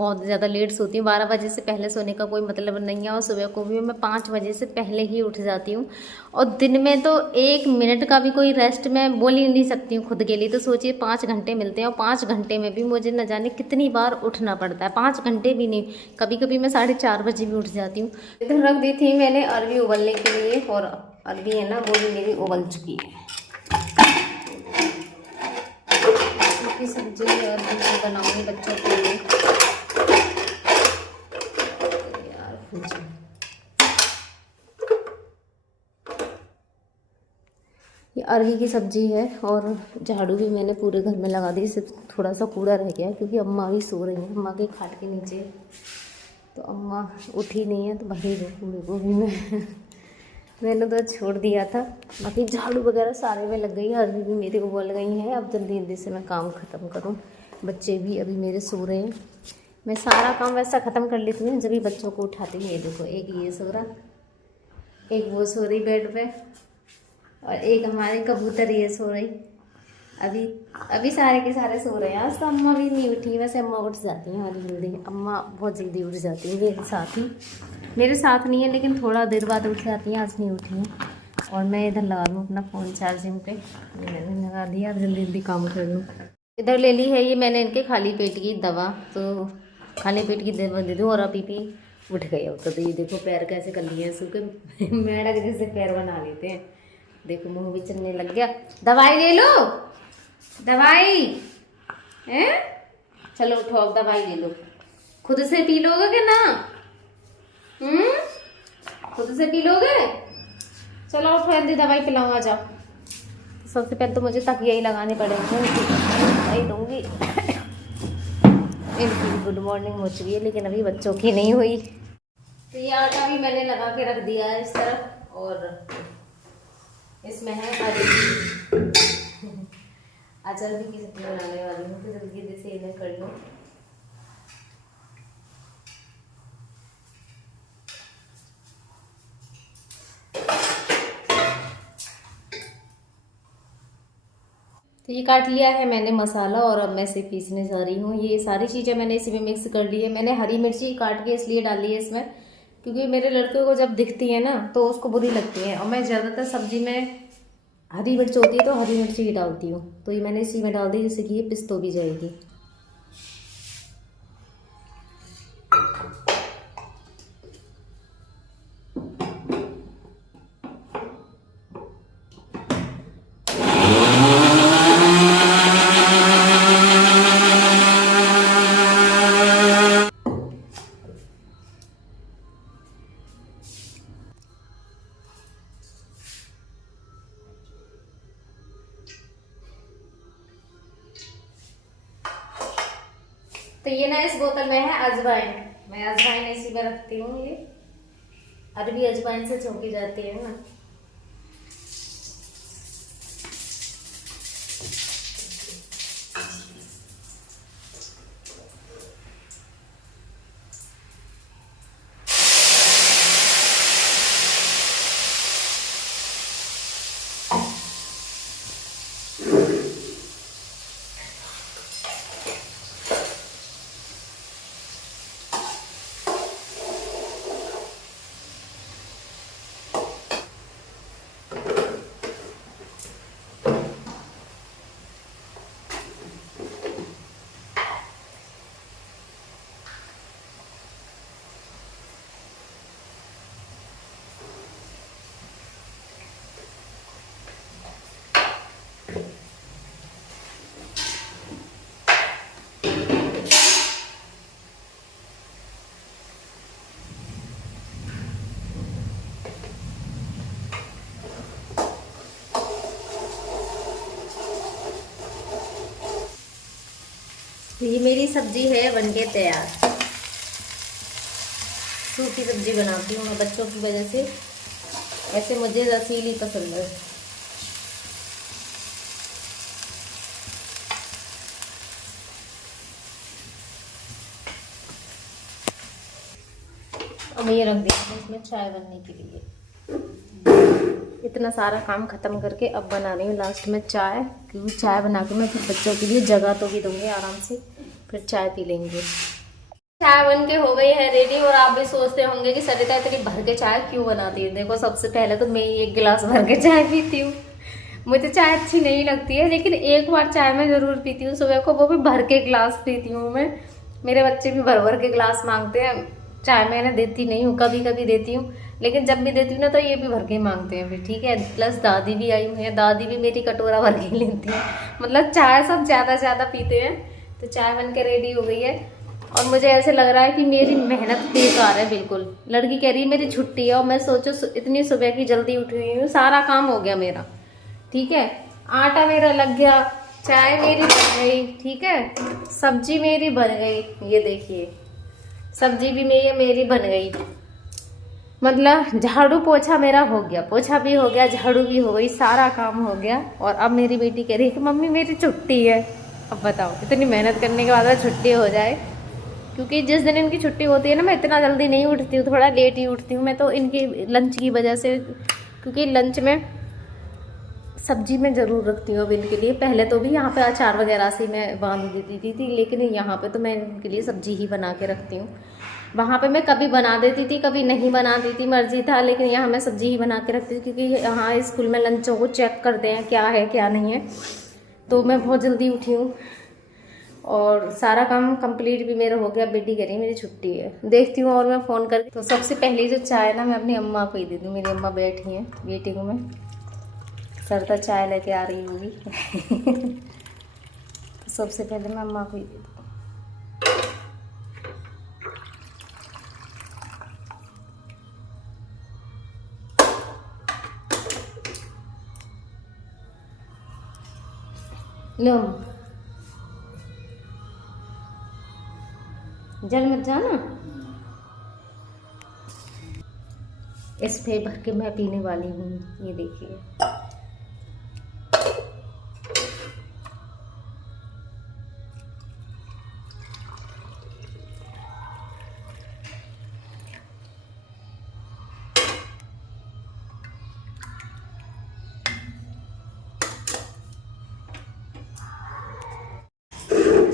बहुत ज़्यादा लेट सोती हूँ। 12 बजे से पहले सोने का कोई मतलब नहीं है, और सुबह को भी मैं 5 बजे से पहले ही उठ जाती हूँ। और दिन में तो 1 मिनट का भी कोई रेस्ट मैं बोल ही नहीं सकती हूँ खुद के लिए। तो सोचिए 5 घंटे मिलते हैं, और 5 घंटे में भी मुझे न जाने कितनी बार उठना पड़ता है। 5 घंटे भी नहीं, कभी कभी मैं 4:30 बजे भी उठ जाती हूँ। इधर रख दी थी मैंने अरबी उबलने के लिए, और अरबी है ना वो भी मेरी उबल चुकी है। की सब्जी और भी बनाऊंगी बच्चों के लिए। ये अरबी की सब्जी है, और झाड़ू भी मैंने पूरे घर में लगा दी। सिर्फ थोड़ा सा कूड़ा रह गया है, क्योंकि अम्मा भी सो रही हैं, अम्मा के खाट के नीचे। तो अम्मा उठी नहीं है, तो भरी गई कूड़े को भी मैंने तो छोड़ दिया था। बाकी झाड़ू वगैरह सारे में लग गई है, अरबी भी मेरी उबल गई हैं। अब जल्दी जल्दी से मैं काम ख़त्म करूँ। बच्चे भी अभी मेरे सो रहे हैं। मैं सारा काम वैसा ख़त्म कर लेती हूँ जब भी बच्चों को उठाती हूँ। ये देखो, एक ये सो रहा, एक वो सो रही बेड पे, और एक हमारे कबूतर ये सो रही। अभी सारे के सारे सो रहे हैं। आज तो अम्मा भी नहीं उठी। वैसे अम्मा उठ जाती हैं हमारी जल्दी, अम्मा बहुत जल्दी उठ जाती हैं मेरे साथ नहीं है, लेकिन थोड़ा देर बाद उठ जाती हैं। आज नहीं उठी हैं। और मैं इधर लगा लूँ अपना फ़ोन चार्जिंग पे। मैंने लगा दिया, अब जल्दी जल्दी काम कर लूँ। इधर ले ली है ये मैंने इनके खाली पेट की दवा, तो खाली पेट की दवा दे दूँ। और अभी भी उठ गए हो तो ये देखो पैर कैसे कर लिए हैं, सूखे मेढक जैसे पैर बना लेते हैं। देखो मुँह भी चलने लग गया। दवाई ले लो, दवाई है, चलो उठो अब दवाई ले लो। खुद से पी लोगे कि ना? खुद से पी लोगे? चलो उठो, जल्दी दवाई पिलाऊँ, आ जाओ। सबसे पहले तो मुझे तकिया ही लगाने पड़ेंगे, दवाई दूंगी। इनकी गुड मॉर्निंग हो चुकी है, लेकिन अभी बच्चों की नहीं हुई। तो ये आटा भी मैंने लगा के रख दिया है इस तरफ, और इसमें है अरबी। आज अरबी की सब्जी बनाने वाली हूँ, तो जल्दी जल्दी से इन्हें कर लूँ। तो ये काट लिया है मैंने मसाला, और अब मैं इसे पीसने जा रही हूँ। ये सारी चीज़ें मैंने इसी में मिक्स कर ली है। मैंने हरी मिर्ची काट के इसलिए डाली है इसमें, क्योंकि मेरे लड़के को जब दिखती है ना तो उसको बुरी लगती है। और मैं ज़्यादातर सब्जी में हरी मिर्च होती है तो हरी मिर्ची ही डालती हूँ। तो ये मैंने इसी में डाल दी, जिससे कि ये पिस तो भी जाएगी। तो ये ना इस बोतल में है अजवाइन। मैं अजवाइन इसी में रखती हूँ। ये अरबी अजवाइन से छौंकी जाती है ना। तो ये मेरी सब्जी है बनके तैयार। सूखी सब्जी बनाती हूँ मैं बच्चों की वजह से, ऐसे मुझे रसीली पसंद है। अब ये रख दिया इसमें चाय बनने के लिए। इतना सारा काम ख़त्म करके अब बना रही हूँ लास्ट में चाय, क्योंकि चाय बना के मैं फिर बच्चों के लिए जगह तो भी दूँगी आराम से, फिर चाय पी लेंगे। चाय बन के हो गई है रेडी। और आप भी सोचते होंगे कि सरिता इतनी भर के चाय क्यों बनाती है। देखो सबसे पहले तो मैं ही एक गिलास भर के चाय पीती हूँ। मुझे चाय अच्छी नहीं लगती है, लेकिन एक बार चाय मैं जरूर पीती हूँ सुबह को, वो भी भर के गिलास पीती हूँ मैं। मेरे बच्चे भी भर भर के गिलास मांगते हैं। चाय मैंने देती नहीं हूँ, कभी कभी देती हूँ, लेकिन जब भी देती हूँ ना तो ये भी भर के मांगते हैं फिर। ठीक है, प्लस दादी भी आई हुई है, दादी भी मेरी कटोरा भर के लेती है। मतलब चाय सब ज़्यादा पीते हैं। तो चाय बन के रेडी हो गई है और मुझे ऐसे लग रहा है कि मेरी मेहनत बेकार है बिल्कुल। लड़की कह रही है मेरी छुट्टी है, और मैं सोचो इतनी सुबह की जल्दी उठी हुई हूँ, सारा काम हो गया मेरा। ठीक है, आटा मेरा लग गया, चाय मेरी बन गई, ठीक है, सब्जी मेरी बन गई, ये देखिए सब्जी भी मेरी बन गई। मतलब झाड़ू पोछा मेरा हो गया, पोछा भी हो गया, झाड़ू भी हो गई, सारा काम हो गया। और अब मेरी बेटी कह रही है कि मम्मी मेरी छुट्टी है। अब बताओ, इतनी मेहनत करने के बाद छुट्टी हो जाए। क्योंकि जिस दिन इनकी छुट्टी होती है ना, मैं इतना जल्दी नहीं उठती हूँ, थोड़ा लेट ही उठती हूँ मैं तो, इनकी लंच की वजह से। क्योंकि लंच में सब्जी मैं ज़रूर रखती हूँ अब इनके लिए। पहले तो भी यहाँ पे अचार वगैरह से मैं बांध देती थी, लेकिन यहाँ पे तो मैं इनके लिए सब्जी ही बना के रखती हूँ। वहाँ पे मैं कभी बना देती थी, कभी नहीं बना देती, मर्जी था, लेकिन यहाँ मैं सब्जी ही बना के रखती हूँ। क्योंकि यहाँ स्कूल में लंचों को चेक करते हैं क्या है क्या नहीं है। तो मैं बहुत जल्दी उठी हूँ और सारा काम कंप्लीट भी मेरा हो गया। बेटी कह रही मेरी छुट्टी है, देखती हूँ और मैं फ़ोन करती। तो सबसे पहले जो चाय ना मैं अपनी अम्मा को ही दे दूँ। मेरी अम्मा बैठी हैं, बेटी को मैं सरता चाय लेके आ रही होगी। तो सबसे पहले मैं अम्मा को ही दे दूँ। लो जल मत जाना। इस पे भर के मैं पीने वाली हूँ, ये देखिए।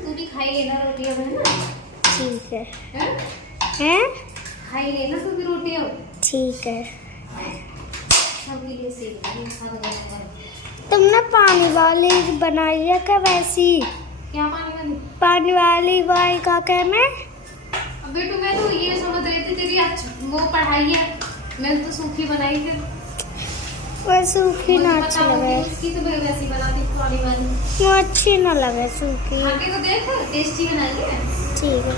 तू भी खाई लेना रोटी अब, है ना? ठीक है। हैं? खाई लेना तू भी रोटी अब। ठीक है। सबके लिए सेक दूंगी। तुमने पानी वाली बनाई है क्या वैसी? क्या पानी वाली? पानी वाली वाई का क्या में? अब बेटू मैं तो ये समझ रही थी तेरी वो पढ़ाई है, मैंने तो सूखी बनाई थी। वो सूखी ना अच्छी लगे। उसकी तो मैं वैसी बनाती पानी वाली। वो अच्छी ना लगे सूखी। आगे तो देख टेस्टी बनाई है। ठीक है।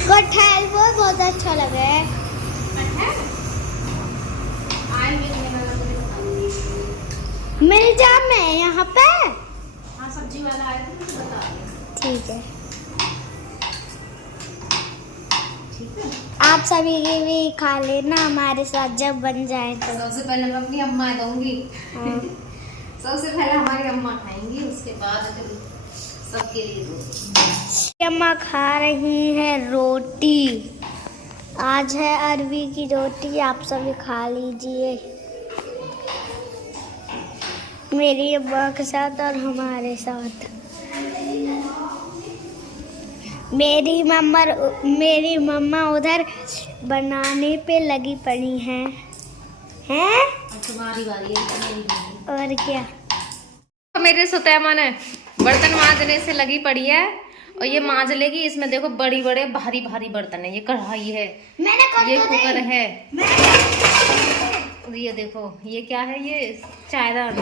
कटहल वो बहुत अच्छा लगे। मिल जा मैं यहाँ पे। हाँ सब्जी वाला आया था, मुझे बता दिया। ठीक है। ठीक है, आप सभी के भी खा लेना हमारे साथ जब बन जाए तो। सबसे पहले मैं अपनी अम्मा दूंगी। हाँ। सबसे पहले हमारी अम्मा खाएंगी, उसके बाद फिर सबके लिए दूंगी। अम्मा खा रही हैं रोटी। आज है अरबी की रोटी, आप सभी खा लीजिए मेरी अम्मा के साथ और हमारे साथ। मेरी मम्मा उधर बनाने पे लगी पड़ी हैं। तुम्हारी बारी है, मेरी बारी। और क्या। मेरे सुतैमा ने बर्तन मांजने से लगी पड़ी है, और ये मांज लेगी। इसमें देखो बड़ी बड़े भारी भारी बर्तन है। ये कढ़ाई है, ये कुकर है, ये देखो ये क्या है, ये चायदान।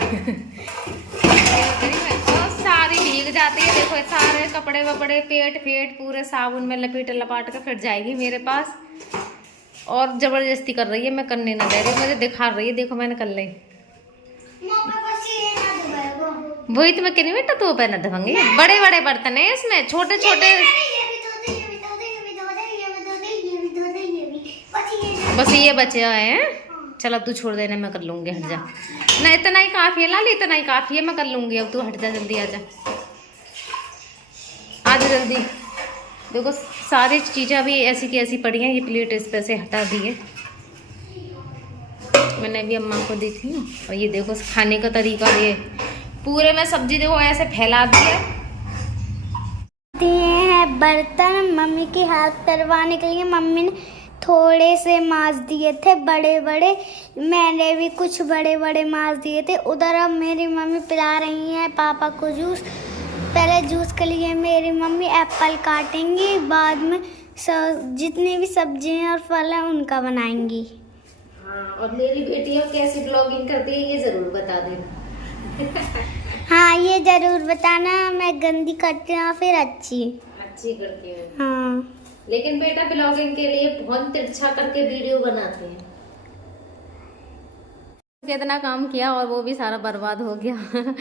और सारी भीग जाती है। देखो सारे कपड़े वपड़े पेट पूरे साबुन में लपेट लपाट के फिर जाएगी मेरे पास। और जबरदस्ती कर रही है, मैं करने ना दे रही, मुझे दिखा रही है। देखो मैंने कर ली। वही तो मैं कह रही हूँ बेटा, तो पहना धोंगे। बड़े बड़े बर्तन है इसमें, छोटे छोटे बस ये बचे हुए हैं। चल अब तू छोड़ देना, मैं कर लूंगी, हट जा ना। इतना ही काफी है लाली, इतना ही काफी है, मैं कर लूंगी। अब तू हट जा, जल्दी आजा, आजा जल्दी। देखो सारी चीजें अभी ऐसी की ऐसी पड़ी हैं। ये प्लेट इस पे से हटा दी है, मैंने अभी अम्मा को दी थी। और ये देखो खाने का तरीका, ये पूरे में सब्जी देखो ऐसे फैला दी है। हैं बर्तन मम्मी की हेल्प करवाने के लिए। मम्मी ने थोड़े से मांस दिए थे बड़े बड़े, मैंने भी कुछ बड़े बड़े मांस दिए थे। उधर अब मेरी मम्मी पिला रही हैं पापा को जूस। पहले जूस के लिए मेरी मम्मी एप्पल काटेंगी, बाद में जितनी भी सब्जियां और फल हैं उनका बनाएंगी। हाँ, और मेरी बेटी अब कैसी ब्लॉगिंग करती है ये जरूर बता देना। हाँ ये जरूर बताना, मैं गंदी करती हूँ फिर अच्छी करती हूँ। हाँ लेकिन बेटा ब्लॉगिंग के लिए बहुत तिरछा करके वीडियो बनाते हैं। कितना काम किया और वो भी सारा बर्बाद हो गया।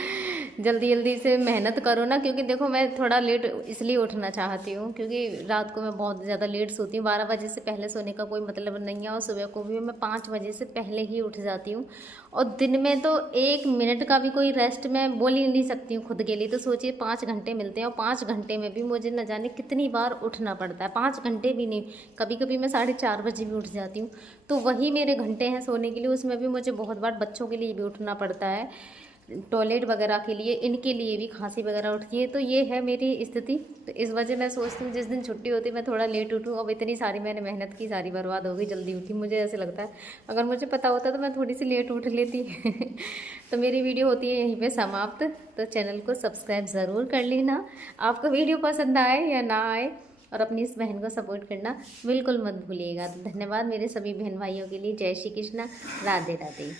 जल्दी जल्दी से मेहनत करो ना, क्योंकि देखो मैं थोड़ा लेट इसलिए उठना चाहती हूँ क्योंकि रात को मैं बहुत ज़्यादा लेट सोती हूँ। 12 बजे से पहले सोने का कोई मतलब नहीं है, और सुबह को भी मैं 5 बजे से पहले ही उठ जाती हूँ। और दिन में तो 1 मिनट का भी कोई रेस्ट मैं बोल ही नहीं सकती हूँ खुद के लिए। तो सोचिए 5 घंटे मिलते हैं और 5 घंटे में भी मुझे न जाने कितनी बार उठना पड़ता है। 5 घंटे भी नहीं, कभी कभी मैं 4:30 बजे भी उठ जाती हूँ। तो वही मेरे घंटे हैं सोने के लिए, उसमें भी मुझे बहुत बार बच्चों के लिए भी उठना पड़ता है, टॉयलेट वगैरह के लिए, इनके लिए भी खांसी वगैरह उठती है। तो ये है मेरी स्थिति। तो इस वजह मैं सोचती हूँ जिस दिन छुट्टी होती है मैं थोड़ा लेट उठूँ। अब इतनी सारी मैंने मेहनत की, सारी बर्बाद हो गई जल्दी उठी। मुझे ऐसे लगता है अगर मुझे पता होता तो मैं थोड़ी सी लेट उठ लेती। तो मेरी वीडियो होती है यहीं पे समाप्त। तो चैनल को सब्सक्राइब ज़रूर कर लेना, आपको वीडियो पसंद आए या ना आए, और अपनी इस बहन को सपोर्ट करना बिल्कुल मत भूलिएगा। तो धन्यवाद मेरे सभी बहन भाइयों के लिए। जय श्री कृष्णा, राधे राधे।